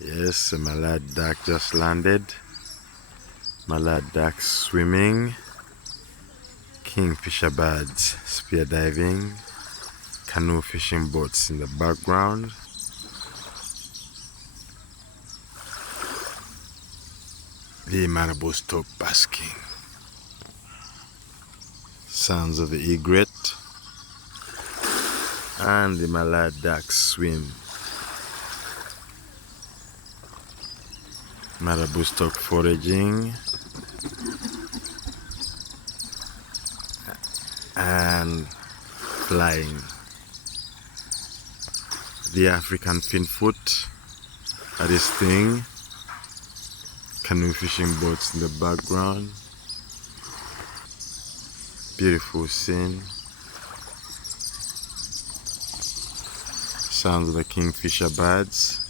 Yes, a mallard duck just landed. Mallard duck swimming. Kingfisher birds spear diving. Canoe fishing boats in the background. The Marabou stork basking. Sounds of the egret. And the mallard duck swim. Marabou stork foraging. And flying. The African finfoot at this thing. Canoe fishing boats in the background. Beautiful scene. Sounds of the kingfisher birds.